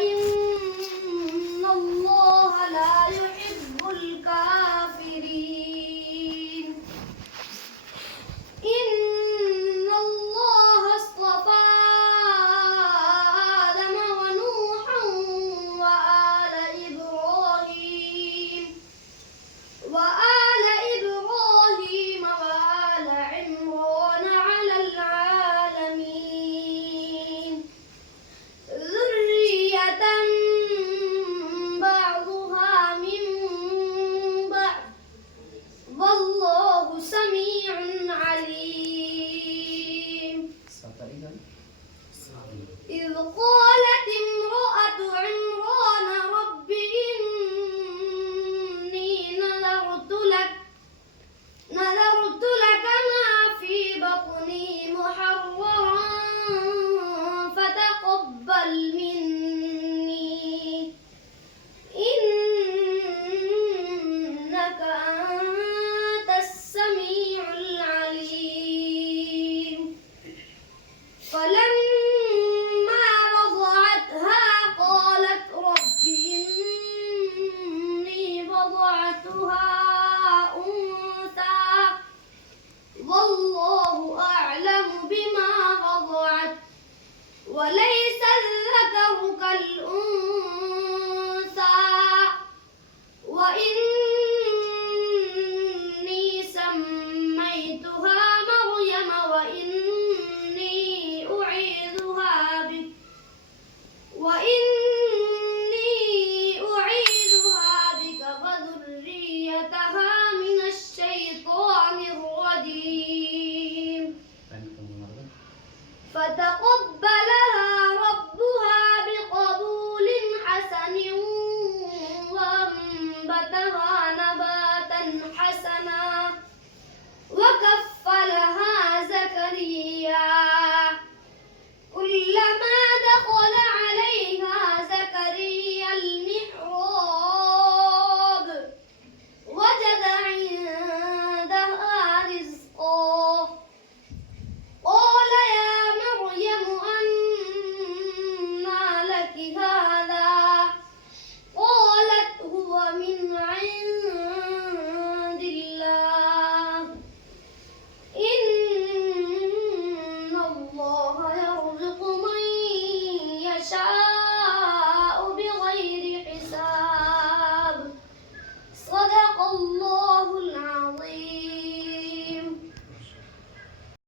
إن الله لا يحب الكافرين إن الله اصطفى آدم ونوحا وآل إبراهيم وآل عمران على العالمين ذرية بعضها من بعض والله سميع عليم إذ قالت امرأة عمران رب إني نذرت لك ما في بطني محررا فتقبل مني إنك أنت السميع العليم فلما وضعتها قالت رب إني وضعتها أنثى والله أعلم بما وضعت وليس